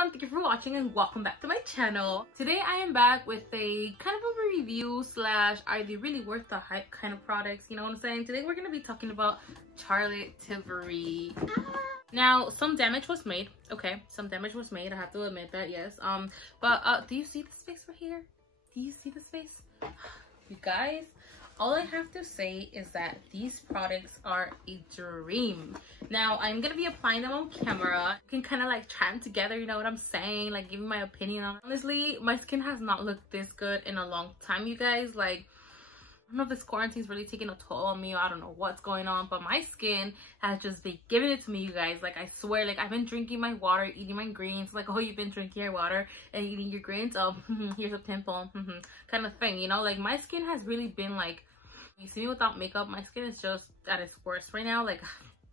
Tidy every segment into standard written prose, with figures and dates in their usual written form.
everyone, thank you for watching and welcome back to my channel. Today I am back with a kind of a review slash are they really worth the hype kind of products, you know what I'm saying? Today we're going to be talking about Charlotte Tilbury. Now some damage was made, okay, some damage was made, I have to admit that, yes. But do you see this face right here? Do you see this face? You guys, all I have to say is that these products are a dream. Now, I'm going to be applying them on camera. You can kind of like chat together, you know what I'm saying? Like, give me my opinion on it. Honestly, my skin has not looked this good in a long time, you guys. Like, I don't know if this quarantine is really taking a toll on me. I don't know what's going on, but my skin has just been giving it to me, you guys. Like, I swear, like, I've been drinking my water, eating my greens. Like, oh, you've been drinking your water and eating your greens? Oh, here's a pimple, kind of thing, you know? Like, my skin has really been, like, you see me without makeup, my skin is just at its worst right now. Like,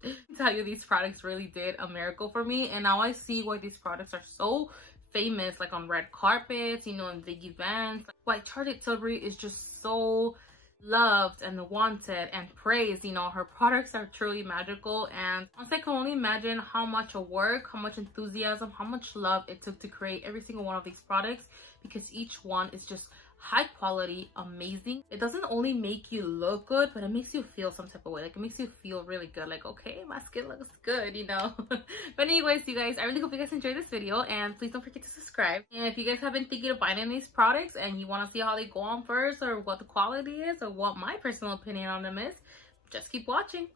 I tell you, these products really did a miracle for me. And now I see why these products are so famous, like on red carpets, you know, in big events. Like, Charlotte Tilbury is just so loved and wanted and praised. You know, her products are truly magical, and honestly I can only imagine how much work, how much enthusiasm, how much love it took to create every single one of these products, because each one is just high quality, amazing. It doesn't only make you look good, but it makes you feel some type of way. Like, it makes you feel really good, like, okay, my skin looks good, you know. But anyways, you guys, I really hope you guys enjoyed this video, and please don't forget to subscribe. And if you guys have been thinking of buying these products and you want to see how they go on first, or what the quality is, or what my personal opinion on them is, just keep watching.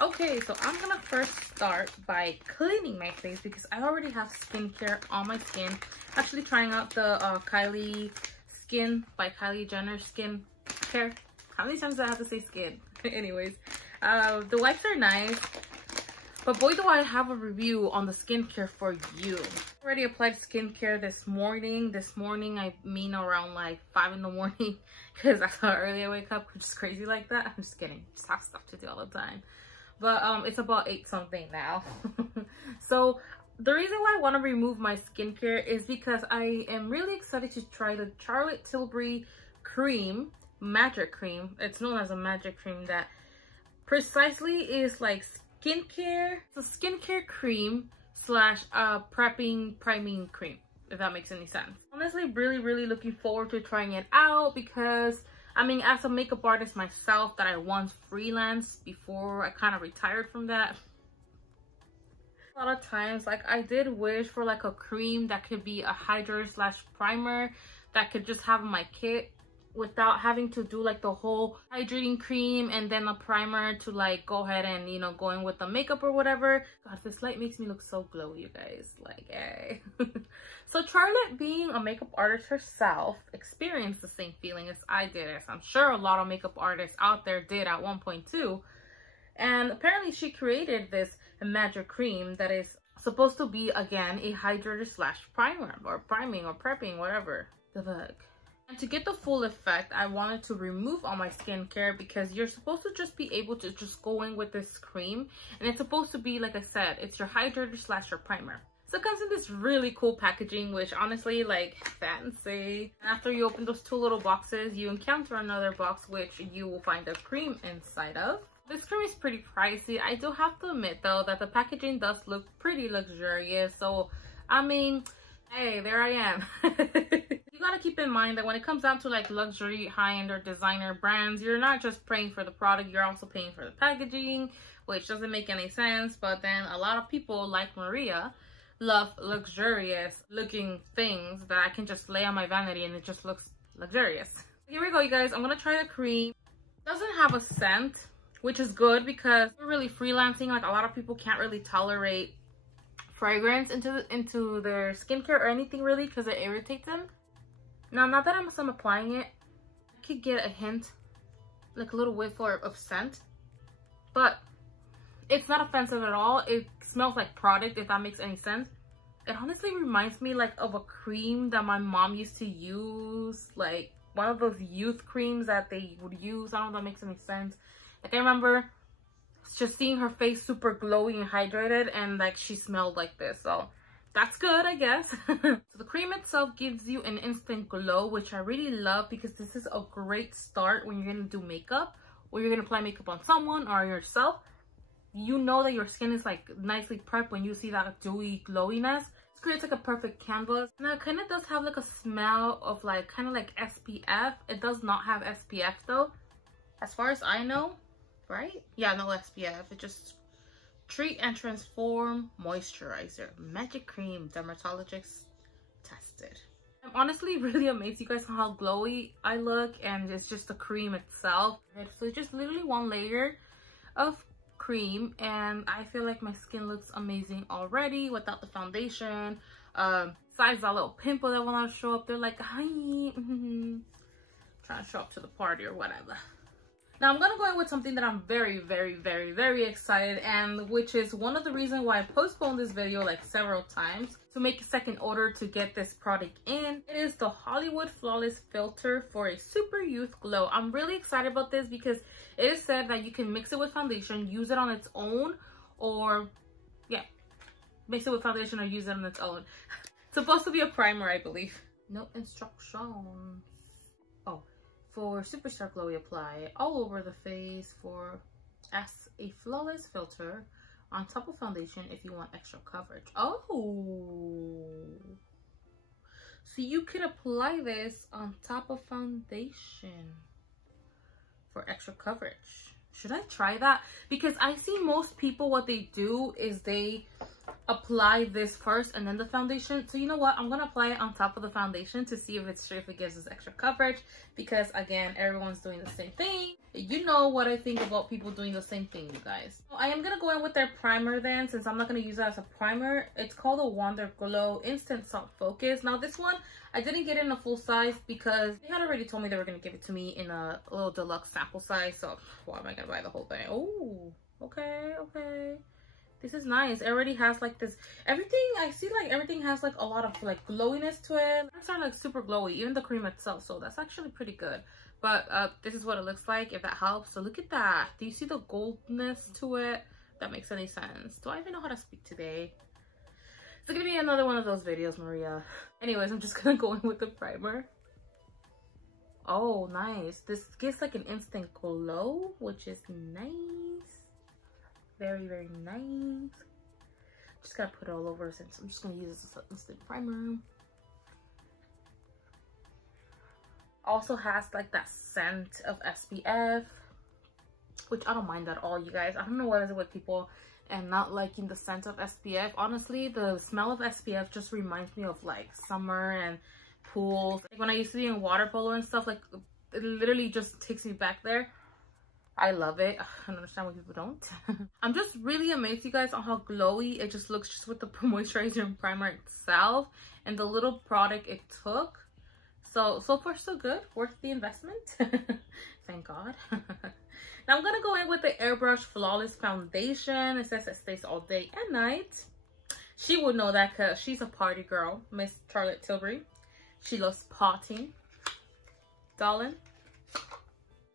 Okay, so I'm gonna first start by cleaning my face because I already have skincare on my skin. Actually trying out the Kylie Skin by Kylie Jenner skin care. How many times do I have to say skin? Anyways, the wipes are nice, but boy do I have a review on the skincare for you. I already applied skincare this morning. I mean around like 5 in the morning, because that's how early I wake up, which is crazy like that. I'm just kidding, just have stuff to do all the time. But it's about 8 something now. So the reason why I want to remove my skincare is because I am really excited to try the Charlotte Tilbury cream, magic cream. It's known as a magic cream that precisely is like skincare. It's a skincare cream slash prepping priming cream, if that makes any sense. Honestly, really looking forward to trying it out, because I mean, as a makeup artist myself that I once freelanced before I kind of retired from that, a lot of times, like, I did wish for like a cream that could be a hydrator slash primer that could just have in my kit without having to do like the whole hydrating cream and then a primer to like go ahead and, you know, go in with the makeup or whatever. God, this light makes me look so glowy, you guys. Like, hey. So Charlotte, being a makeup artist herself, experienced the same feeling as I did, as I'm sure a lot of makeup artists out there did at one point too. And apparently she created this magic cream that is supposed to be, again, a hydrator slash primer or priming or prepping, whatever the fuck. And to get the full effect, I wanted to remove all my skincare, because you're supposed to just be able to just go in with this cream, and it's supposed to be, like I said, it's your hydrator slash your primer. So it comes in this really cool packaging, which honestly, like, fancy. And after you open those 2 little boxes, you encounter another box which you will find a cream inside of. This cream is pretty pricey. I do have to admit though that the packaging does look pretty luxurious. So, I mean, hey, there I am. You gotta keep in mind that when it comes down to like luxury, high-end or designer brands, you're not just paying for the product, you're also paying for the packaging, which doesn't make any sense. But then a lot of people like Maria love luxurious looking things that I can just lay on my vanity and it just looks luxurious. Here we go, you guys. I'm gonna try the cream. It doesn't have a scent, which is good because we're really freelancing. Like, a lot of people can't really tolerate fragrance into their skincare or anything really, because it irritates them. Now, not that I'm applying it, I could get a hint, like a little whiff of scent, but it's not offensive at all. It smells like product, if that makes any sense. It honestly reminds me like of a cream that my mom used to use, like one of those youth creams that they would use. I don't know if that makes any sense. Like, I remember just seeing her face super glowy and hydrated, and like she smelled like this. So that's good, I guess. So the cream itself gives you an instant glow, which I really love, because this is a great start when you're gonna do makeup, or you're gonna apply makeup on someone or yourself. You know that your skin is like nicely prepped when you see that dewy glowiness. creates like a perfect canvas. Now it kind of does have like a smell of like kind of like SPF. It does not have SPF though, as far as I know, right? Yeah, no SPF. It just treat and transform moisturizer, magic cream, dermatologist tested. I'm honestly really amazed, you guys, on how glowy I look, and it's just the cream itself. So it's just literally one layer of cream, and I feel like my skin looks amazing already without the foundation. Besides that little pimple that will not show up, they're like, hi, trying to show up to the party or whatever. Now I'm gonna go in with something that I'm very excited, and which is one of the reasons why I postponed this video like several times to make a second order to get this product in. It is the Hollywood Flawless Filter for a super youth glow. I'm really excited about this because it is said that you can mix it with foundation, use it on its own, or yeah, mix it with foundation or use it on its own. It's supposed to be a primer, I believe. No instructions. Oh. For Superstar Glowy, apply all over the face as a flawless filter on top of foundation if you want extra coverage. Oh, so you could apply this on top of foundation for extra coverage. Should I try that? Because I see most people, what they do is they apply this first and then the foundation. So you know what, I'm gonna apply it on top of the foundation to see if it gives us extra coverage, because again, everyone's doing the same thing. You know what I think about people doing the same thing, you guys. So I am gonna go in with their primer then, since I'm not gonna use it as a primer. It's called the Wonder Glow Instant Soft Focus. Now this one I didn't get in a full size because they had already told me they were gonna give it to me in a little deluxe sample size, so why am I gonna buy the whole thing? Oh, okay. This is nice. It already has like this, everything I see, like everything has like a lot of like glowiness to it. It's not like super glowy, even the cream itself, so that's actually pretty good. But this is what it looks like, if that helps. So look at that. Do you see the goldness to it? If that makes any sense. Do I even know how to speak today? It's gonna be another one of those videos, Maria. Anyways, I'm just gonna go in with the primer. Oh, nice. This gives like an instant glow, which is nice. Very nice. Just gotta put it all over since I'm just gonna use this as an instant primer. Also has like that scent of SPF, which I don't mind at all, you guys. I don't know what is it with people and not liking the scent of SPF. Honestly, the smell of SPF just reminds me of like summer and pools. Like when I used to be in water polo and stuff, like it literally just takes me back there. I love it. I don't understand why people don't. I'm just really amazed, you guys, on how glowy it just looks just with the moisturizer and primer itself and the little product it took. So far so good. Worth the investment. Thank God. Now I'm gonna go in with the Airbrush Flawless Foundation. It says it stays all day and night. She would know that because she's a party girl, Miss Charlotte Tilbury. She loves partying, darling.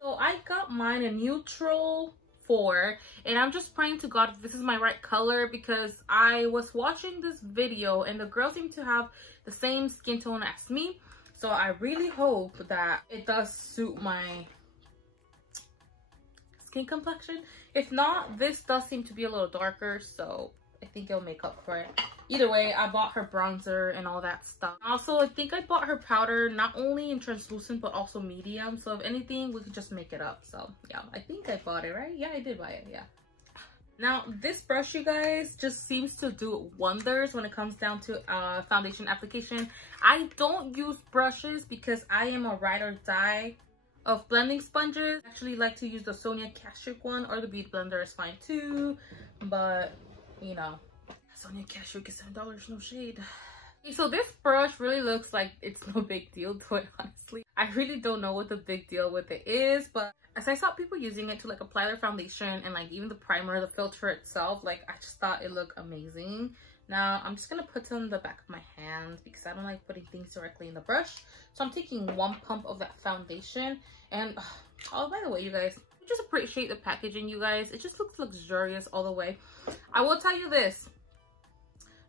So I got mine a neutral 4, and I'm just praying to God if this is my right color, because I was watching this video and the girls seem to have the same skin tone as me. So I really hope that it does suit my skin complexion. If not, this does seem to be a little darker, so I think it'll make up for it. Either way, I bought her bronzer and all that stuff. Also, I think I bought her powder not only in translucent but also medium, so if anything we could just make it up. So yeah, I think I bought it, right? Yeah, I did buy it. Yeah. Now this brush, you guys, just seems to do wonders when it comes down to foundation application. I don't use brushes because I am a ride or die of blending sponges. I actually like to use the Sonia Kashuk one, or the Beauty Blender is fine too, but you know, Sonia Kashuk is $7, no shade. Okay, so this brush really looks like it's no big deal to it, honestly. I really don't know what the big deal with it is, but as I saw people using it to like apply their foundation and like even the primer, the filter itself, like I just thought it looked amazing. Now I'm just gonna put some on the back of my hand because I don't like putting things directly in the brush. So I'm taking 1 pump of that foundation, and oh, by the way, you guys, just appreciate the packaging, you guys. It just looks luxurious all the way. I will tell you this,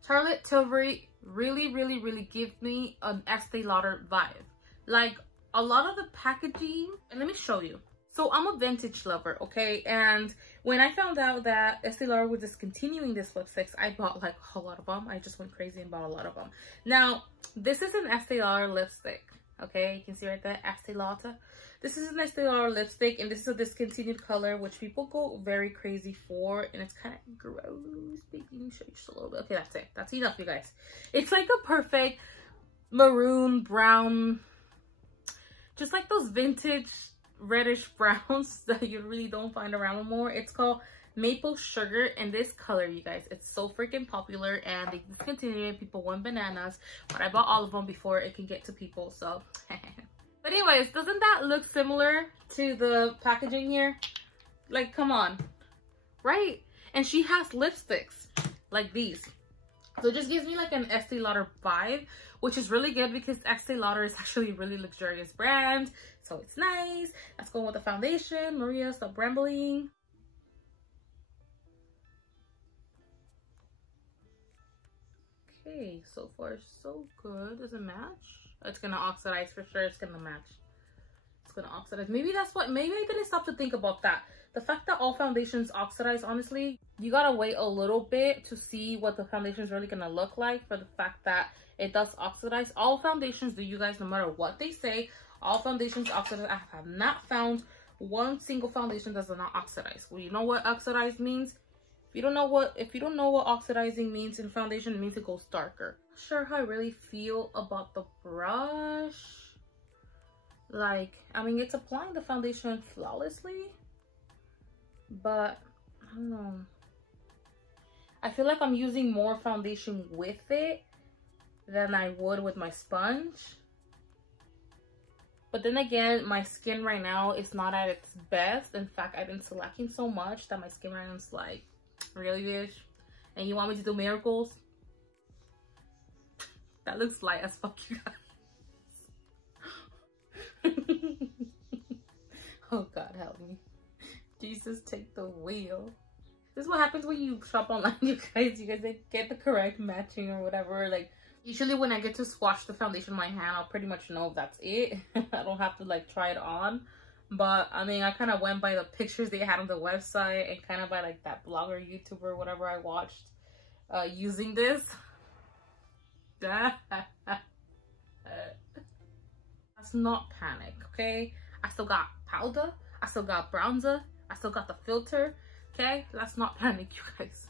Charlotte Tilbury really give me an Estee Lauder vibe. Like a lot of the packaging, and let me show you. So I'm a vintage lover, okay? And when I found out that Estee Lauder was discontinuing this lipsticks, I bought like a lot of them. I just went crazy and bought a lot of them. Now, this is an Estee Lauder lipstick, okay? You can see right there, Estee Lauder. This is an Estee Lauder lipstick, and this is a discontinued color, which people go very crazy for, and it's kind of gross. Baby, let me show you just a little bit. Okay, that's it. That's enough, you guys. It's like a perfect maroon brown, just like those vintage reddish browns that you really don't find around anymore. It's called Maple Sugar, and this color, you guys, it's so freaking popular, and they discontinued it. People went bananas, but I bought all of them before it can get to people, so but anyways, doesn't that look similar to the packaging here? Like, come on, right? And she has lipsticks like these, so it just gives me like an Estee Lauder vibe, which is really good because Estee Lauder is actually a really luxurious brand, so it's nice. Let's go with the foundation. Maria, stop rambling. Okay, so far so good. Does it match? It's gonna oxidize for sure. It's gonna match. It's gonna oxidize. Maybe that's what, maybe I didn't stop to think about that. The fact that all foundations oxidize, honestly, you gotta wait a little bit to see what the foundation is really gonna look like, for the fact that it does oxidize. All foundations do, you guys, no matter what they say, all foundations oxidize. I have not found one single foundation that does not oxidize. Well, you know what oxidize means? If you don't know what oxidizing means in foundation, it means it goes darker. Not sure how I really feel about the brush. Like, I mean, it's applying the foundation flawlessly, but I don't know. I feel like I'm using more foundation with it than I would with my sponge. But then again, my skin right now is not at its best. In fact, I've been slacking so much that my skin right now is like, really, bitch? And you want me to do miracles? That looks light as fuck, you guys. Oh God, help me. Jesus, take the wheel. This is what happens when you shop online, you guys. You guys get the correct matching or whatever. Like, usually when I get to swatch the foundation in my hand, I'll pretty much know if that's it. I don't have to like try it on. But I mean, I kind of went by the pictures they had on the website and kind of by like that blogger, YouTuber, whatever I watched using this. Let's not panic, okay? I still got powder, I still got bronzer, I still got the filter, okay? Let's not panic, you guys.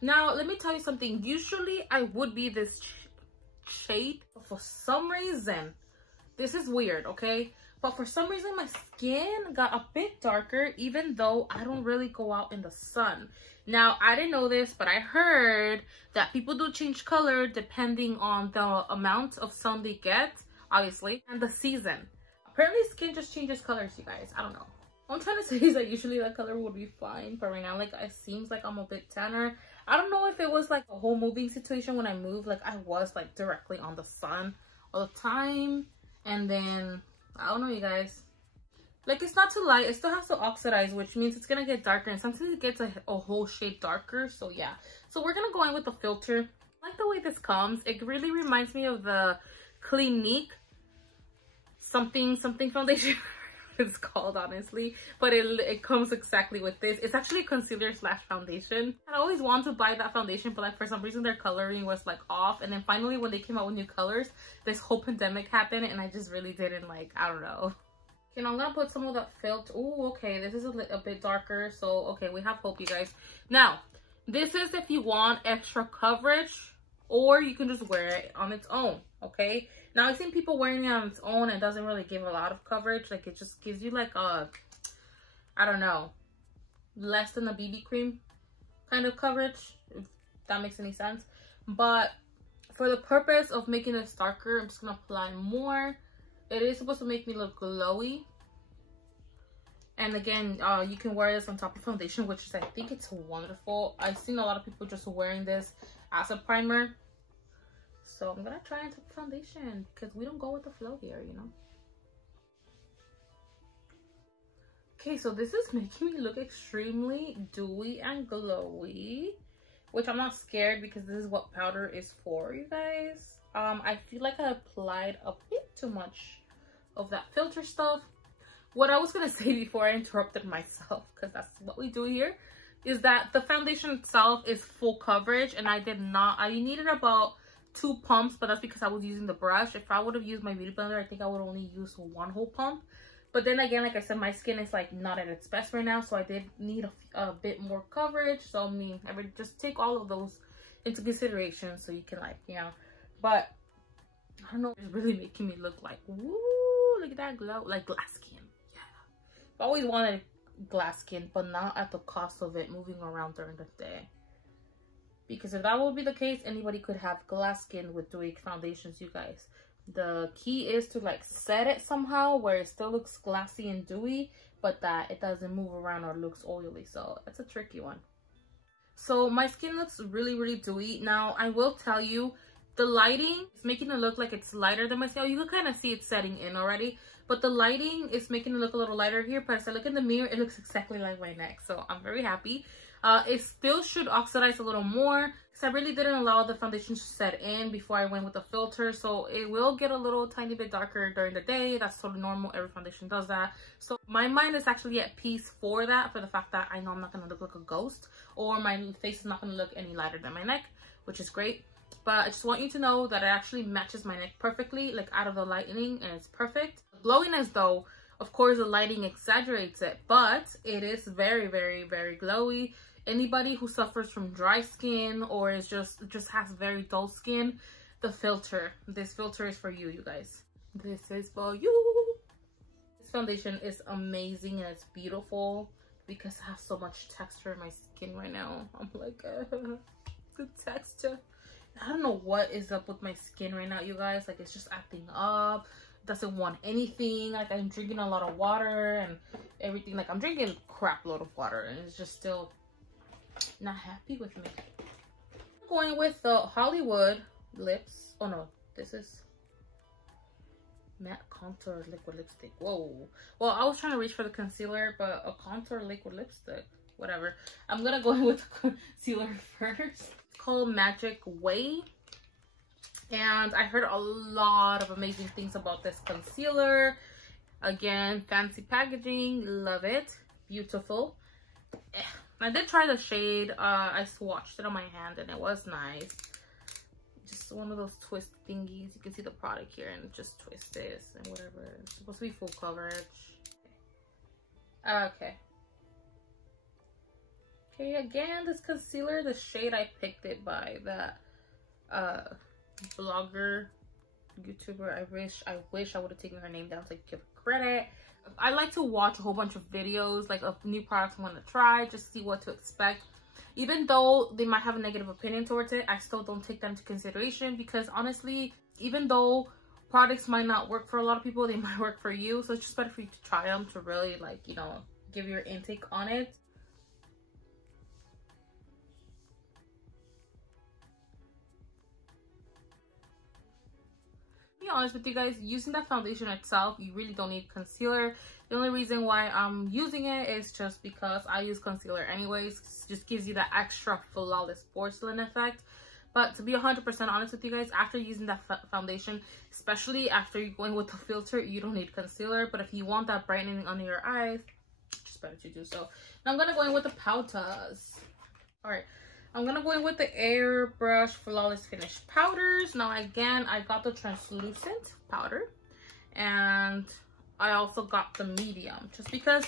Now, let me tell you something. Usually, I would be this shade, but for some reason, this is weird, okay? But for some reason, my skin got a bit darker, even though I don't really go out in the sun. Now, I didn't know this, but I heard that people do change color depending on the amount of sun they get, obviously, and the season. Apparently, skin just changes colors, you guys. I don't know. What I'm trying to say is that usually that color would be fine, but right now, like, it seems like I'm a bit tanner. I don't know if it was like a whole moving situation when I moved. Like, I was like directly on the sun all the time, and then I don't know, you guys. Like, it's not too light. It still has to oxidize, which means it's gonna get darker, and sometimes it gets a whole shade darker. So yeah, so we're gonna go in with the filter. I like the way this comes. It really reminds me of the Clinique something foundation. It's called, honestly, but it comes exactly with this. It's actually a concealer slash foundation. I always wanted to buy that foundation, but like for some reason their coloring was like off, and then finally when they came out with new colors, this whole pandemic happened, and I just really didn't like, I don't know. Okay, now I'm gonna put some of that filter. Oh, okay, this is a bit darker, so okay, we have hope, you guys. Now, this is if you want extra coverage, or you can just wear it on its own, okay? Now, I've seen people wearing it on its own, and it doesn't really give a lot of coverage. Like, it just gives you like a, I don't know, less than a BB cream kind of coverage, if that makes any sense. But for the purpose of making it darker, I'm just gonna apply more. It is supposed to make me look glowy. And again, you can wear this on top of foundation, which is, I think it's wonderful. I've seen a lot of people just wearing this as a primer. So I'm gonna try on top of foundation because we don't go with the flow here, you know. Okay, so this is making me look extremely dewy and glowy, which I'm not scared because this is what powder is for, you guys. I feel like I applied a bit too much of that filter stuff, what I was gonna say before I interrupted myself, because that's what we do here, is that the foundation itself is full coverage, and I needed about 2 pumps, but that's because I was using the brush. If I would have used my beauty blender, I think I would only use 1 whole pump. But then again, like I said, my skin is like not at its best right now, so I did need a bit more coverage. So I mean, I would just take all of those into consideration, so you can, like, you know. But I don't know, it's really making me look like, woo, look at that glow, like glass skin. Yeah, I've always wanted glass skin, but not at the cost of it moving around during the day. Because if that would be the case, anybody could have glass skin with dewy foundations, you guys. The key is to like set it somehow where it still looks glassy and dewy, but that it doesn't move around or looks oily. So it's a tricky one. So my skin looks really, really dewy. Now I will tell you, the lighting is making it look like it's lighter than my skin. You can kind of see it setting in already, but the lighting is making it look a little lighter here. But as I look in the mirror, it looks exactly like my neck. So I'm very happy. It still should oxidize a little more, because I really didn't allow the foundation to set in before I went with the filter. So it will get a little tiny bit darker during the day. That's totally normal. Every foundation does that. So my mind is actually at peace for that, for the fact that I know I'm not going to look like a ghost, or my face is not going to look any lighter than my neck, which is great. But I just want you to know that it actually matches my neck perfectly, like out of the lighting, and it's perfect. Glowiness though, of course the lighting exaggerates it, but it is very, very, very glowy. Anybody who suffers from dry skin or is just has very dull skin, this filter is for you, you guys. This is for you. This foundation is amazing and it's beautiful because I have so much texture in my skin right now. I'm like, good texture. I don't know what is up with my skin right now, you guys. Like, it's just acting up. It doesn't want anything. Like, I'm drinking a lot of water and everything. Like, I'm drinking a crap load of water and it's just still not happy with me. I'm going with the Hollywood lips. Oh no, this is matte contour liquid lipstick. Whoa. Well, I was trying to reach for the concealer, but a contour liquid lipstick, whatever. I'm gonna go in with the concealer first. It's called Magic Way, and I heard a lot of amazing things about this concealer. Again, fancy packaging, love it, beautiful. I did try the shade. I swatched it on my hand and it was nice. Just one of those twist thingies. You can see the product here and just twist this and whatever. It's supposed to be full coverage. Okay. Okay, again, this concealer, the shade, I picked it by that blogger, YouTuber. I wish I would have taken her name down to give her credit. I like to watch a whole bunch of videos like of new products I want to try, just see what to expect. Even though they might have a negative opinion towards it, I still don't take them into consideration, because honestly, even though products might not work for a lot of people, they might work for you. So it's just better for you to try them to really, like, you know, give your intake on it. To be honest with you guys, using that foundation itself, you really don't need concealer. The only reason why I'm using it is just because I use concealer anyways. It just gives you that extra flawless porcelain effect. But to be 100% honest with you guys, after using that foundation, especially after you're going with the filter, you don't need concealer. But if you want that brightening under your eyes, just better to do so. Now I'm gonna go in with the powders. All right, I'm gonna go in with the Airbrush Flawless Finish powders. Now again, I got the translucent powder, and I also got the medium, just because,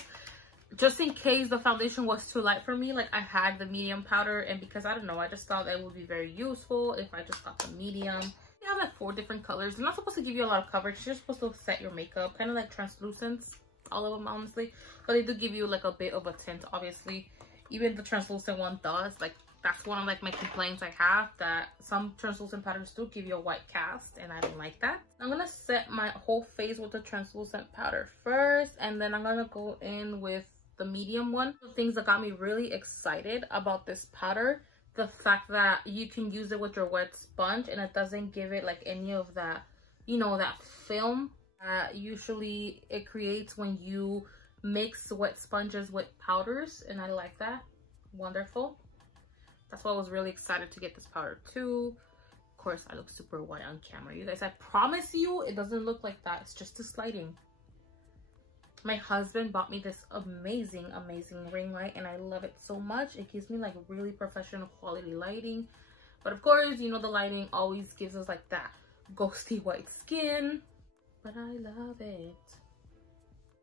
just in case the foundation was too light for me. Like, I had the medium powder, and because I don't know, I just thought that would be very useful if I just got the medium. They have like 4 different colors. They're not supposed to give you a lot of coverage. You're supposed to set your makeup, kind of like translucents, all of them honestly, but they do give you like a bit of a tint. Obviously, even the translucent one does. Like, that's one of like my complaints I have, that some translucent powders do give you a white cast, and I don't like that. I'm gonna set my whole face with the translucent powder first, and then I'm gonna go in with the medium one. The things that got me really excited about this powder, the fact that you can use it with your wet sponge and it doesn't give it like any of that, you know, that film that usually it creates when you mix wet sponges with powders, and I like that. Wonderful. That's why I was really excited to get this powder too. Of course, I look super white on camera, you guys. I promise you, it doesn't look like that. It's just this lighting. My husband bought me this amazing ring light, and I love it so much. It gives me like really professional quality lighting, but of course, you know, the lighting always gives us like that ghosty white skin, but I love it.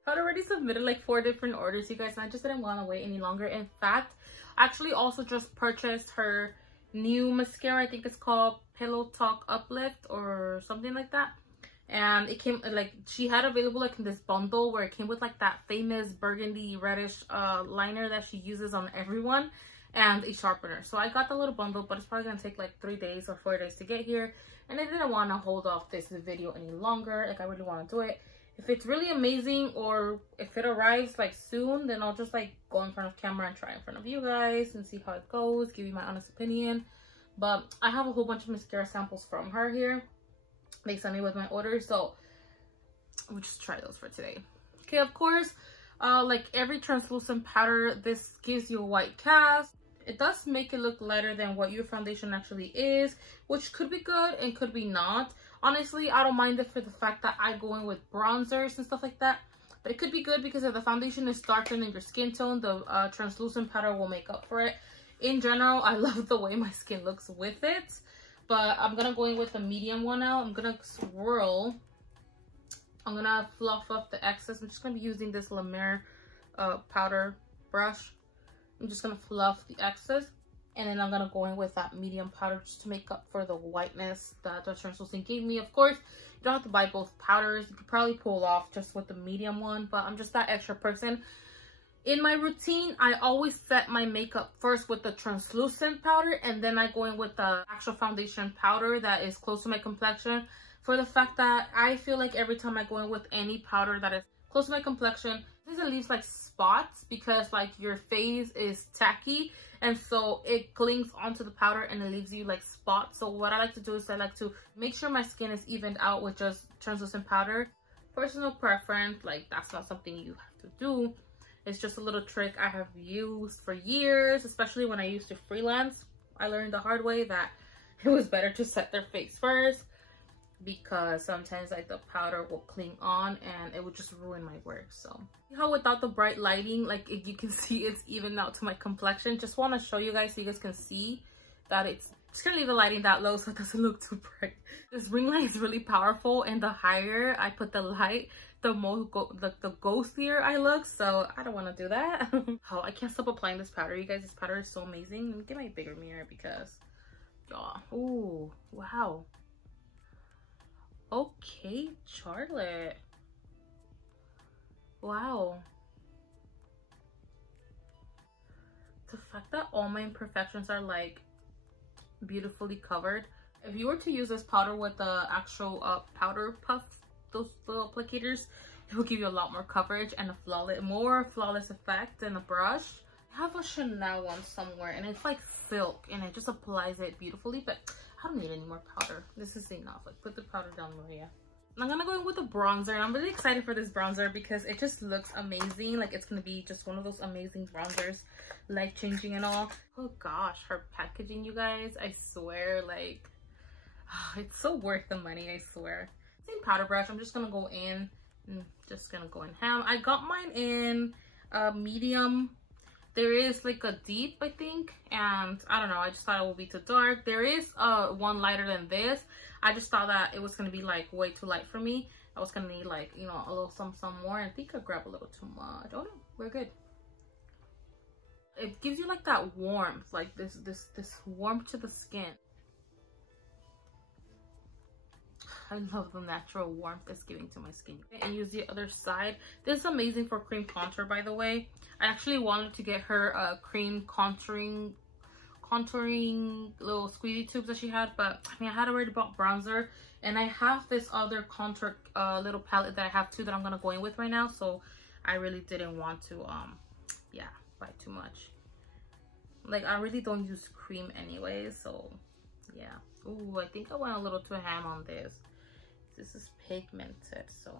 I'd already submitted like 4 different orders, you guys, and I just didn't want to wait any longer. In fact, I actually also just purchased her new mascara. I think it's called Pillow Talk Uplift or something like that. And it came like, she had available like in this bundle where it came with like that famous burgundy reddish liner that she uses on everyone, and a sharpener. So I got the little bundle, but it's probably gonna take like 3 days or 4 days to get here, and I didn't want to hold off this video any longer. Like, I really want to do it. If it's really amazing, or if it arrives like soon, then I'll just like go in front of camera and try in front of you guys and see how it goes, give you my honest opinion. But I have a whole bunch of mascara samples from her here. They sent me with my order, so we'll just try those for today. Okay, of course, like every translucent powder, this gives you a white cast. It does make it look lighter than what your foundation actually is, which could be good and could be not. Honestly, I don't mind it for the fact that I go in with bronzers and stuff like that. But it could be good because if the foundation is darker than your skin tone, the translucent powder will make up for it. In general, I love the way my skin looks with it. But I'm going to go in with the medium one now. I'm going to swirl. I'm going to fluff up the excess. I'm just going to be using this La Mer powder brush. I'm just going to fluff the excess. And then I'm going to go in with that medium powder just to make up for the whiteness that the translucent gave me. Of course, you don't have to buy both powders. You could probably pull off just with the medium one, but I'm just that extra person. In my routine, I always set my makeup first with the translucent powder, and then I go in with the actual foundation powder that is close to my complexion, for the fact that I feel like every time I go in with any powder that is close to my complexion, it leaves like spots because like your face is tacky, and so it clings onto the powder and it leaves you like spots. So what I like to do is I like to make sure my skin is evened out with just translucent powder. Personal preference, like that's not something you have to do. It's just a little trick I have used for years, especially when I used to freelance. I learned the hard way that it was better to set their face first, because sometimes like the powder will cling on and it would just ruin my work. So how without the bright lighting, like if you can see, it's even out to my complexion. Just want to show you guys so you guys can see that it's just gonna leave the lighting that low so it doesn't look too bright. This ring light is really powerful, and the higher I put the light, the more the ghostier I look. So I don't want to do that. Oh, I can't stop applying this powder, you guys. This powder is so amazing. Let me get my bigger mirror because oh wow. Okay, Charlotte. Wow. The fact that all my imperfections are like beautifully covered. If you were to use this powder with the actual powder puff, those little applicators, it will give you a lot more coverage and a more flawless effect than a brush. I have a Chanel one somewhere, and it's like silk, and it just applies it beautifully, but I don't need any more powder. This is enough. Like, put the powder down, Maria. I'm gonna go in with a bronzer, and I'm really excited for this bronzer because it just looks amazing. Like, it's gonna be just one of those amazing bronzers, life-changing and all. Oh gosh, her packaging, you guys, I swear, like, it's so worth the money, I swear. Same powder brush. I'm just gonna go in and just gonna go in ham. I got mine in medium. There is like a deep, I think, and I don't know, I just thought it would be too dark. There is one lighter than this. I just thought that it was gonna be like way too light for me. I was gonna need like, you know, a little some more. I think I grabbed a little too much. Oh no, we're good. It gives you like that warmth, like this warmth to the skin. I love the natural warmth it's giving to my skin. And use the other side. This is amazing for cream contour, by the way. I actually wanted to get her cream contouring little squeezy tubes that she had, but I mean, I had already bought bronzer, and I have this other contour little palette that I have too that I'm gonna go in with right now. So I really didn't want to yeah, buy too much. Like, I really don't use cream anyway, so yeah. Ooh, I think I went a little too ham on this. This is pigmented, so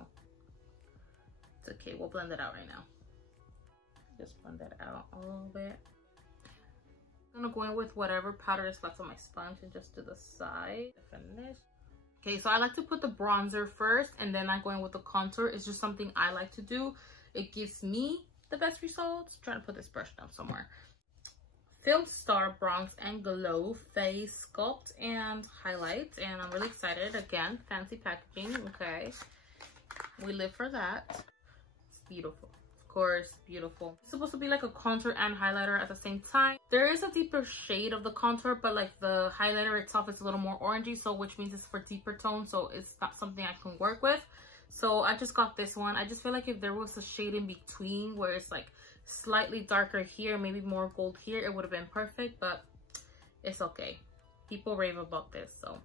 it's okay. We'll blend it out right now. Just blend that out a little bit. I'm gonna go in with whatever powder is left on my sponge and just do the side to finish. Okay, so I like to put the bronzer first, and then I go in with the contour. It's just something I like to do. it gives me the best results. I'm trying to put this brush down somewhere. Film Star Bronze and Glow Face Sculpt and Highlight, and I'm really excited. Again, fancy packaging. Okay, we live for that. It's beautiful, of course, beautiful. It's supposed to be like a contour and highlighter at the same time. There is a deeper shade of the contour, but like the highlighter itself is a little more orangey, so which means it's for deeper tone, so it's not something I can work with. So I just got this one. I just feel like if there was a shade in between where it's like slightly darker here, maybe more gold here, it would have been perfect, but it's okay. People rave about this, so.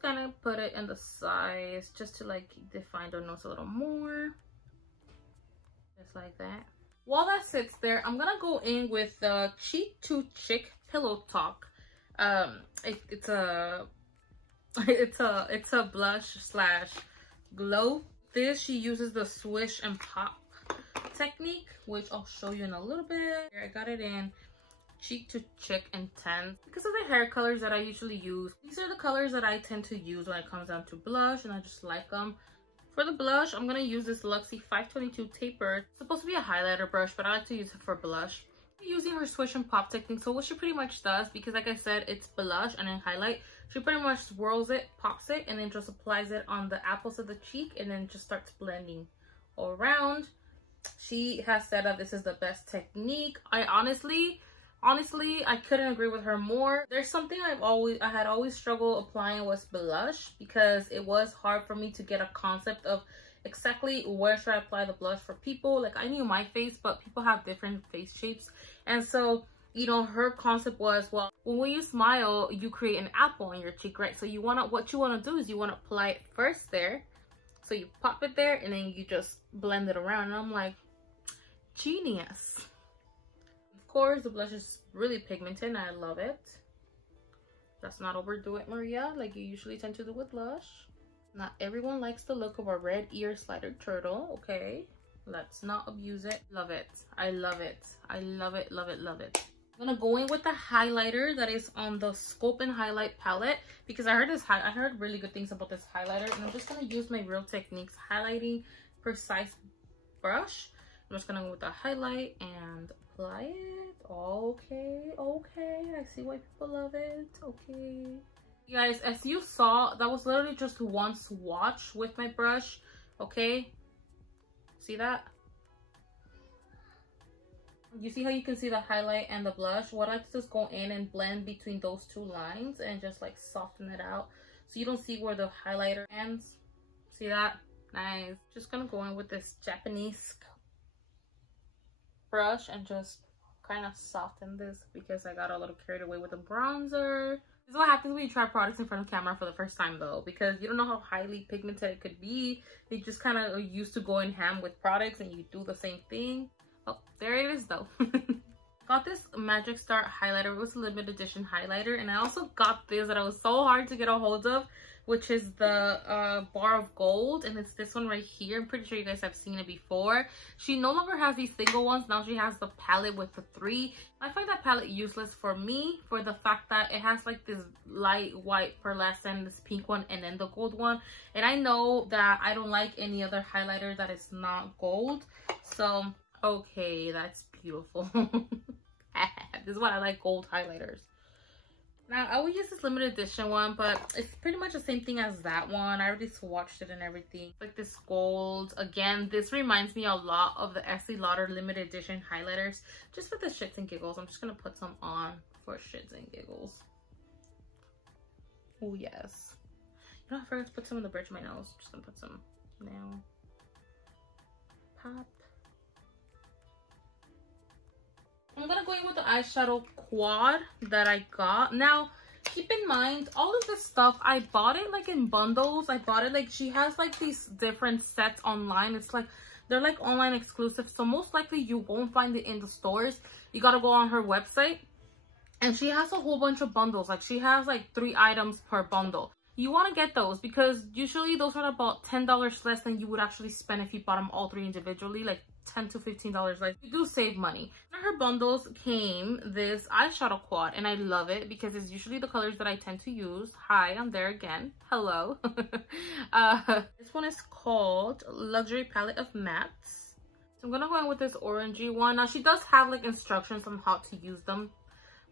Gonna put it in the sides just to like define the nose a little more. Just like that. While that sits there, I'm gonna go in with the Cheek to Chick Pillow Talk. It's a blush slash glow. This, she uses the swish and pop technique, which I'll show you in a little bit. I got it in Cheek to Chick Intense because of the hair colors that I usually use. These are the colors that I tend to use when it comes down to blush, and I just like them. For the blush, I'm gonna use this Luxie 522 Taper. It's supposed to be a highlighter brush, but I like to use it for blush. I'm using her swish and pop technique. So what she pretty much does, because like I said, it's blush and then highlight, she pretty much swirls it, pops it, and then just applies it on the apples of the cheek, and then just starts blending all around. She has said that this is the best technique. I honestly, I couldn't agree with her more. There's something I had always struggled applying was blush, because it was hard for me to get a concept of exactly where should I apply the blush for people. Like, I knew my face, but people have different face shapes, and so, you know, her concept was, well, when you smile, you create an apple on your cheek, right? So what you want to do is you want to apply it first there. So you pop it there, and then you just blend it around. And I'm like, genius. Of course, the blush is really pigmented, and I love it. Let's not overdo it, Maria, like you usually tend to do with blush. Not everyone likes the look of a red ear slider turtle, okay? Let's not abuse it. Love it. I love it. I love it, love it, love it. I'm gonna go in with the highlighter that is on the Scope and Highlight palette, because I heard really good things about this highlighter, and I'm just gonna use my Real Techniques highlighting precise brush. I'm just gonna go with the highlight and apply it. Okay, I see why people love it. Okay, you guys, as you saw, that was literally just one swatch with my brush. Okay, see that? You see how you can see the highlight and the blush? What I like to just go in and blend between those two lines and just like soften it out so you don't see where the highlighter ends. See that? Nice. Just gonna go in with this Japanese brush and just kind of soften this because I got a little carried away with the bronzer. This is what happens when you try products in front of camera for the first time, though, because you don't know how highly pigmented it could be. You just kind of used to going ham with products and you do the same thing. Oh, there it is though. Got this Magic Star highlighter. It was a limited edition highlighter, and I also got this that I was so hard to get a hold of, which is the Bar of Gold, and it's this one right here. I'm pretty sure you guys have seen it before. She no longer has these single ones. Now she has the palette with the 3. I find that palette useless for me for the fact that it has like this light white pearlescent, this pink one, and then the gold one, and I know that I don't like any other highlighter that is not gold. So okay, that's beautiful. This is why I like gold highlighters. Now, I would use this limited edition one, but it's pretty much the same thing as that one. I already swatched it and everything. Like this gold. Again, this reminds me a lot of the Estee Lauder limited edition highlighters. Just for the shits and giggles. I'm just going to put some on for shits and giggles. Oh, yes. You know, I forgot to put some on the bridge of my nose. I'm just going to put some now. Pop. I'm gonna go in with the eyeshadow quad that I got. Now, keep in mind, all of this stuff, I bought it like in bundles. I bought it like, she has like these different sets online. It's like, they're like online exclusive. So most likely you won't find it in the stores. You gotta go on her website. And she has a whole bunch of bundles. Like she has like 3 items per bundle. You want to get those because usually those are about $10 less than you would actually spend if you bought them all 3 individually. Like $10 to $15. Like, you do save money. In her bundles came this eyeshadow quad, and I love it because it's usually the colors that I tend to use. Hi, I'm there again. Hello. This one is called Luxury Palette of Mattes. So I'm gonna go in with this orangey one. Now she does have like instructions on how to use them,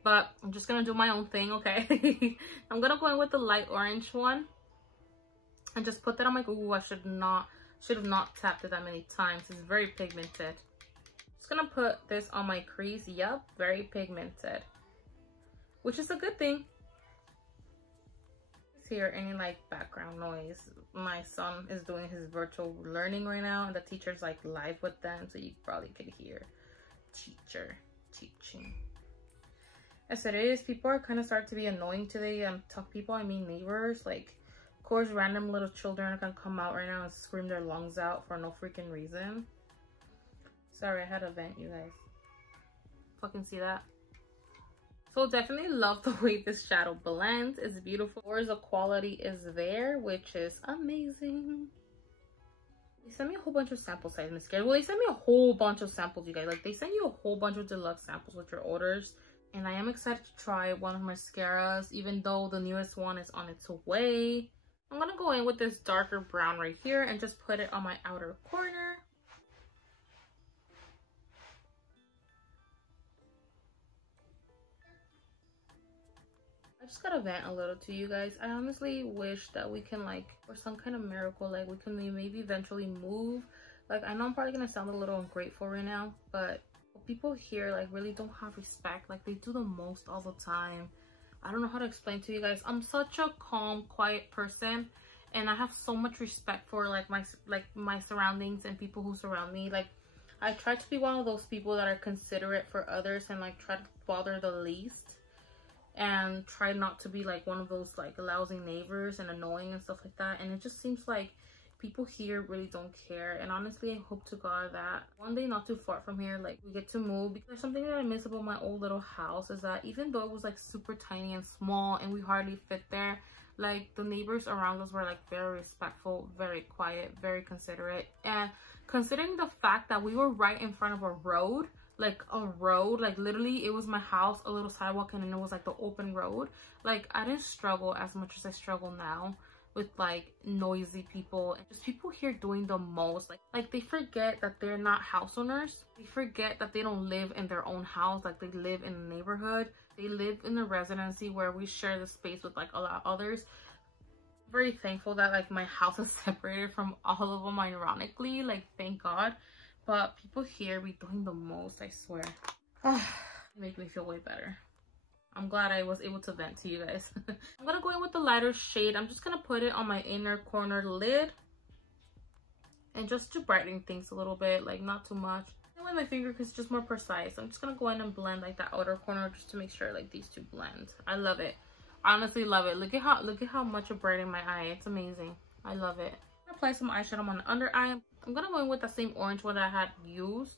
but I'm just gonna do my own thing, okay? I'm gonna go in with the light orange one and just put that on my, ooh, I should have not tapped it that many times. It's very pigmented. Just gonna put this on my crease. Yep, very pigmented, which is a good thing. Hear any like background noise? My son is doing his virtual learning right now, and the teacher's like live with them, so you probably could hear teacher teaching. As it is, people are kind of starting to be annoying today. People, I mean neighbors. Like, of course, random little children are gonna come out right now and scream their lungs out for no freaking reason. Sorry, I had a vent, you guys. Fucking see that? So definitely love the way this shadow blends. It's beautiful. Or the quality is there, which is amazing. They sent me a whole bunch of sample size mascara. Well, they sent me a whole bunch of samples, you guys. Like, they send you a whole bunch of deluxe samples with your orders. And I am excited to try one of my mascaras, even though the newest one is on its way. I'm gonna go in with this darker brown right here and just put it on my outer corner. I just gotta vent a little to you guys. I honestly wish that we can, like, for some kind of miracle, like, we can maybe eventually move. Like, I know I'm probably gonna sound a little ungrateful right now, but people here, like, really don't have respect. Like, they do the most all the time. I don't know how to explain to you guys. I'm such a calm, quiet person, and I have so much respect for, like, my surroundings and people who surround me. Like, I try to be one of those people that are considerate for others and, like, try to bother the least. And try not to be like one of those like lousy neighbors and annoying and stuff like that. And it just seems like people here really don't care. And honestly, I hope to God that one day not too far from here, like, we get to move. Because something that I miss about my old little house is that even though it was like super tiny and small and we hardly fit there, like, the neighbors around us were like very respectful, very quiet, very considerate. And considering the fact that we were right in front of a road, like literally it was my house, a little sidewalk, and then it was like the open road. Like, I didn't struggle as much as I struggle now with like noisy people and just people here doing the most. Like they forget that they're not house owners. They forget that they don't live in their own house. Like, they live in a neighborhood. They live in a residency where we share the space with like a lot of others. Very thankful that like my house is separated from all of them, ironically. Like, thank God. But people here be doing the most, I swear. It makes me feel way better. I'm glad I was able to vent to you guys. I'm gonna go in with the lighter shade. I'm just gonna put it on my inner corner lid. And just to brighten things a little bit, like not too much. And with my finger, because it's just more precise. I'm just gonna go in and blend like that outer corner just to make sure like these two blend. I love it. I honestly love it. Look at how much it brightened my eye. It's amazing. I love it. Apply some eyeshadow on the under eye. I'm gonna go in with the same orange one that I had used.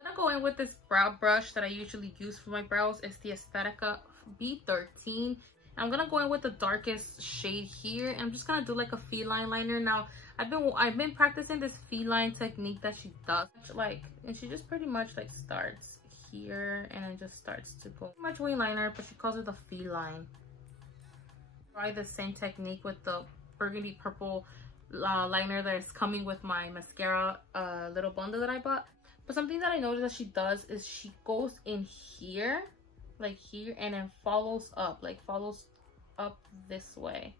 I'm gonna go in with this brow brush that I usually use for my brows. It's the Aesthetica B13. I'm gonna go in with the darkest shade here, and I'm just gonna do like a feline liner. Now, I've been practicing this feline technique that she does, like, and she just pretty much like starts here and then just starts to go pretty much wing liner, but she calls it the feline. Try the same technique with the burgundy purple liner that is coming with my mascara little bundle that I bought. But something that I noticed that she does is she goes in here, like here, and then follows up this way,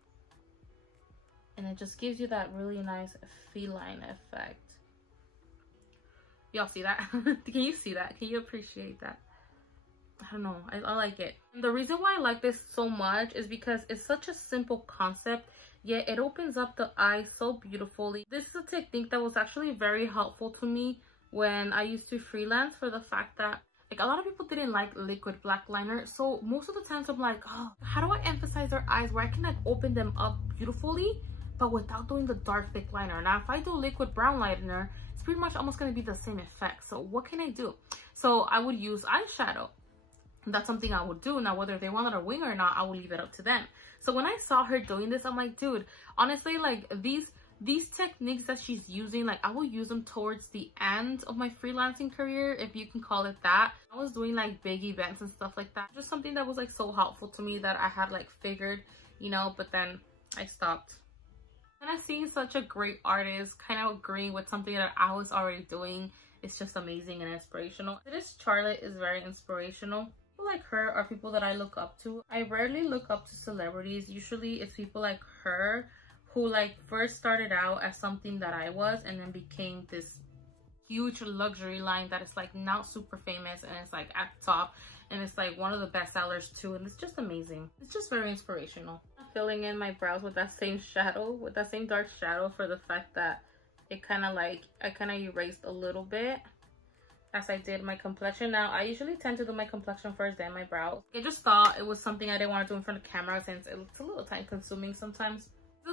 and it just gives you that really nice feline effect. Y'all see that? Can you see that? Can you appreciate that? I don't know, I like it. And the reason why I like this so much is because it's such a simple concept, yet it opens up the eye so beautifully. This is a technique that was actually very helpful to me when I used to freelance, for the fact that like a lot of people didn't like liquid black liner. So most of the times I'm like, oh, how do I emphasize their eyes where I can like open them up beautifully but without doing the dark thick liner? Now if I do liquid brown liner, it's pretty much almost going to be the same effect. So what can I do? So I would use eyeshadow. That's something I would do. Now whether they want it or wing or not, I will leave it up to them. So when I saw her doing this, I'm like, dude, honestly, like these techniques that she's using, like I will use them towards the end of my freelancing career, if you can call it that. I was doing like big events and stuff like that, just something that was like so helpful to me that I had like figured, you know, but then I stopped. And I seeing such a great artist kind of agreeing with something that I was already doing, it's just amazing and inspirational. This Charlotte is very inspirational. People like her are people that I look up to. I rarely look up to celebrities. Usually it's people like her who like first started out as something that I was and then became this huge luxury line that is like now super famous and it's like at the top and it's like one of the best sellers too, and it's just amazing. It's just very inspirational. I'm filling in my brows with that same shadow, with that same dark shadow, for the fact that it kind of like I kind of erased a little bit as I did my complexion. Now I usually tend to do my complexion first, then my brows. I just thought it was something I didn't want to do in front of the camera since it's a little time consuming sometimes.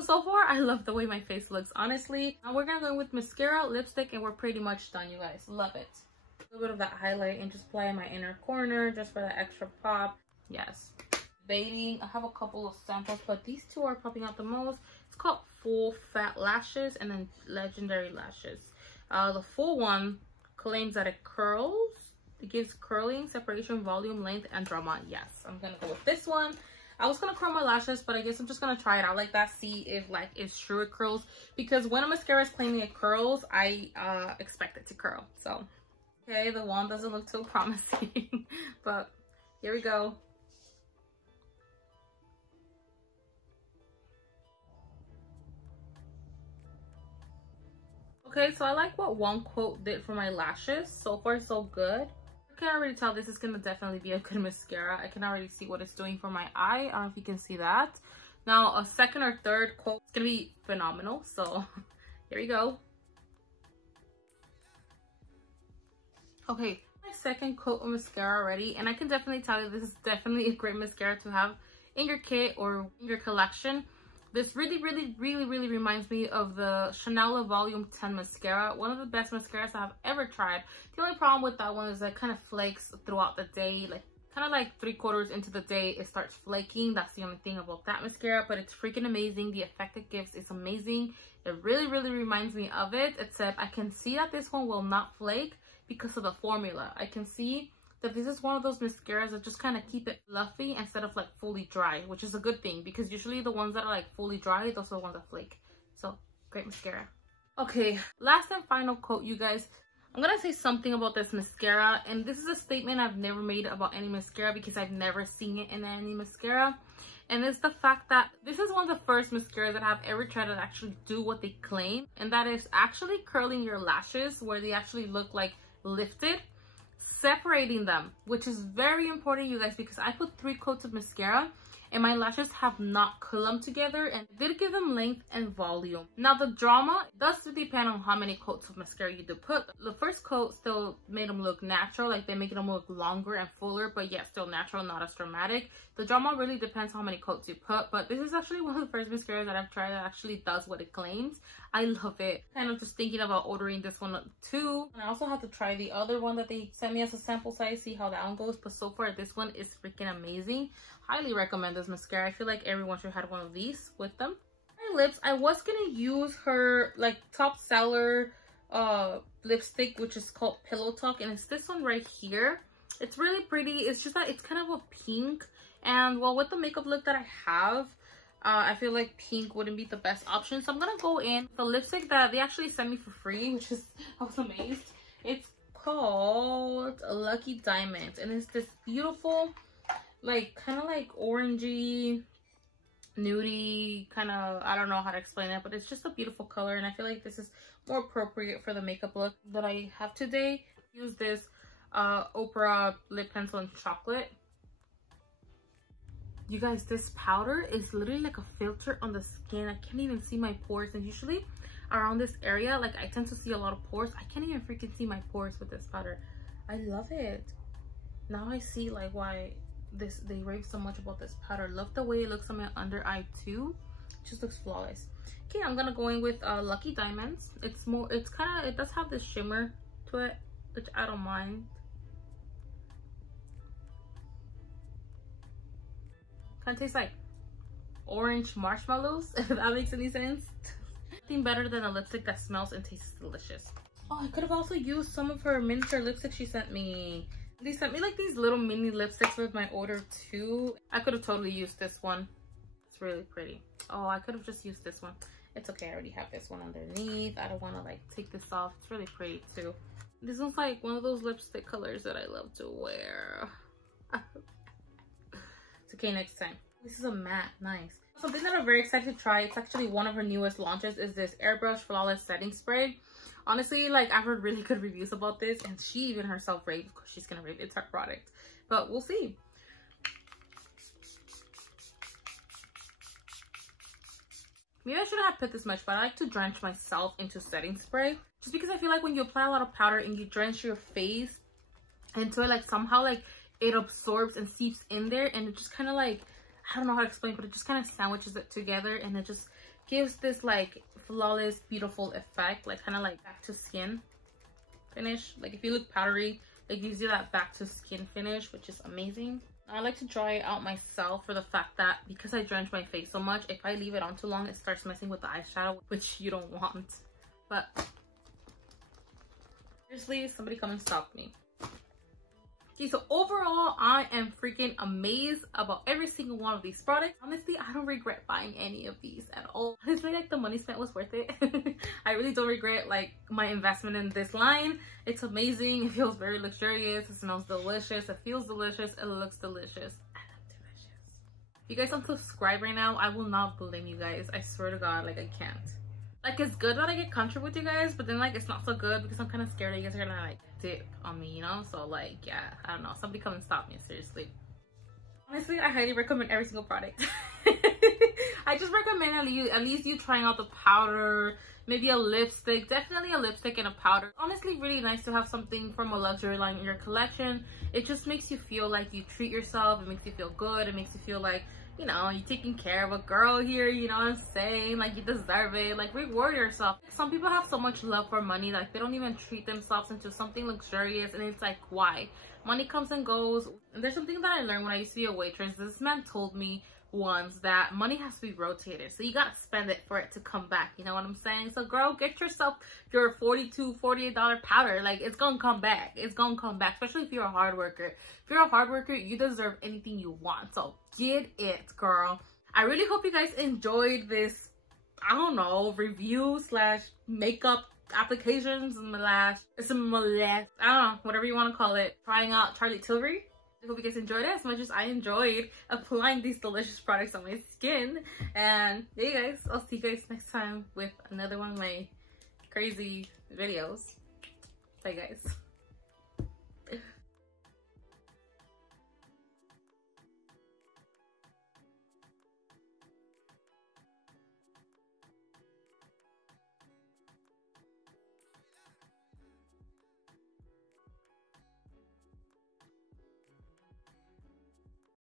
So far, I love the way my face looks, honestly. Now we're gonna go with mascara, lipstick, and we're pretty much done, you guys. Love it. A little bit of that highlight and just apply in my inner corner just for that extra pop. Yes. Debating. I have a couple of samples, but these two are popping out the most. It's called Full Fat Lashes and then Legendary Lashes. The full one claims that it curls. It gives curling, separation, volume, length, and drama. Yes, I'm gonna go with this one. I was gonna curl my lashes, but I guess I'm just gonna try it out like that, see if like it's true it curls, because when a mascara is claiming it curls, I expect it to curl. So okay, the wand doesn't look too promising but here we go. Okay, so I like what one quote did for my lashes. So far so good. I can already tell this is gonna definitely be a good mascara. I can already see what it's doing for my eye. I don't know if you can see that. Now a second or third quote is gonna be phenomenal, so here we go. Okay, my second coat of mascara already, and I can definitely tell you this is definitely a great mascara to have in your kit or in your collection. This really reminds me of the Chanel Volume 10 mascara. One of the best mascaras I've ever tried. The only problem with that one is that it kind of flakes throughout the day. Like kind of like 3/4 into the day, it starts flaking. That's the only thing about that mascara, but it's freaking amazing. The effect it gives is amazing. It really reminds me of it, except I can see that this one will not flake because of the formula. I can see that this is one of those mascaras that just kind of keep it fluffy instead of like fully dry, which is a good thing because usually the ones that are like fully dry, those are the ones that flake. So great mascara. Okay, last and final coat, you guys. I'm gonna say something about this mascara, and this is a statement I've never made about any mascara because I've never seen it in any mascara, and it's the fact that this is one of the first mascaras that I've ever tried to actually do what they claim, and that is actually curling your lashes where they actually look like lifted, separating them, which is very important, you guys, because I put 3 coats of mascara and my lashes have not clumped together, and it did give them length and volume. Now the drama does depend on how many coats of mascara you do put. The first coat still made them look natural, like they make them look longer and fuller, but yet still natural, not as dramatic. The drama really depends on how many coats you put, but this is actually one of the first mascaras that I've tried that actually does what it claims. I love it. Kind of just thinking about ordering this one too. And I also have to try the other one that they sent me as a sample size, see how that one goes, but so far this one is freaking amazing. Highly recommend this mascara. I feel like everyone should have one of these with them. My lips, I was gonna use her like top seller lipstick, which is called Pillow Talk, and it's this one right here. It's really pretty. It's just that it's kind of a pink, and well, with the makeup look that I have, I feel like pink wouldn't be the best option, so I'm gonna go in the lipstick that they actually sent me for free, which is, I was amazed. It's called Lucky Diamond, and it's this beautiful, like kind of like orangey, nudie kind of, I don't know how to explain it, but it's just a beautiful color, and I feel like this is more appropriate for the makeup look that I have today. Use this Oprah lip pencil in chocolate. You guys, this powder is literally like a filter on the skin. I can't even see my pores, and usually around this area, like I tend to see a lot of pores. I can't even freaking see my pores with this powder. I love it. Now I see like why they rave so much about this powder. Love the way it looks on my under eye too. It just looks flawless. Okay, I'm gonna go in with Lucky Diamonds. It's more, it's kind of, it does have this shimmer to it, which I don't mind. Kind of tastes like orange marshmallows, if that makes any sense. Nothing better than a lipstick that smells and tastes delicious. Oh, I could have also used some of her miniature lipsticks she sent me. They sent me like these little mini lipsticks with my order too. I could have totally used this one. It's really pretty. Oh, I could have just used this one. It's okay, I already have this one underneath. I don't want to like take this off. It's really pretty too. This one's like one of those lipstick colors that I love to wear. It's okay next time. This is a matte, nice. Something that I'm very excited to try, it's actually one of her newest launches, is this Airbrush Flawless Setting Spray. Honestly, like, I've heard really good reviews about this, and she even herself raved, because she's gonna rave. It's her product, but we'll see. Maybe I shouldn't have put this much, but I like to drench myself into setting spray, just because I feel like when you apply a lot of powder and you drench your face into it, like somehow like it absorbs and seeps in there, and it just kind of like, I don't know how to explain, but it just kind of sandwiches it together, and it just gives this like flawless, beautiful effect, like kind of like back to skin finish. Like if you look powdery, it gives you that back to skin finish, which is amazing. I like to dry it out myself for the fact that because I drench my face so much, if I leave it on too long, it starts messing with the eyeshadow, which you don't want. But seriously, somebody come and stop me. Okay, so overall, I am freaking amazed about every single one of these products. Honestly, I don't regret buying any of these at all. I just feel like the money spent was worth it. I really don't regret like my investment in this line. It's amazing. It feels very luxurious. It smells delicious. It feels delicious. It looks delicious. I look delicious. If you guys don't subscribe right now, I will not blame you guys. I swear to God, like I can't. Like, it's good that I get comfortable with you guys, but then like it's not so good because I'm kind of scared that you guys are gonna like dip on me, you know? So like, yeah, I don't know, somebody come and stop me, seriously. Honestly, I highly recommend every single product. I just recommend at least you trying out the powder, maybe a lipstick, definitely a lipstick and a powder. Honestly, really nice to have something from a luxury line in your collection. It just makes you feel like you treat yourself. It makes you feel good. It makes you feel like, you know, you're taking care of a girl here, you know what I'm saying? Like, you deserve it. Like, reward yourself. Some people have so much love for money, like, they don't even treat themselves into something luxurious, and it's like, why? Money comes and goes. And there's something that I learned when I used to be a waitress. This man told me once that money has to be rotated, so you gotta spend it for it to come back, you know what I'm saying? So girl, get yourself your $48 powder. Like, it's gonna come back. It's gonna come back, especially if you're a hard worker. If you're a hard worker, you deserve anything you want, so get it, girl. I really hope you guys enjoyed this, I don't know, review slash makeup applications slash I don't know, whatever you want to call it, trying out Charlotte Tilbury. I hope you guys enjoyed it as much as I enjoyed applying these delicious products on my skin. And yeah, you guys, I'll see you guys next time with another one of my crazy videos. Bye, guys.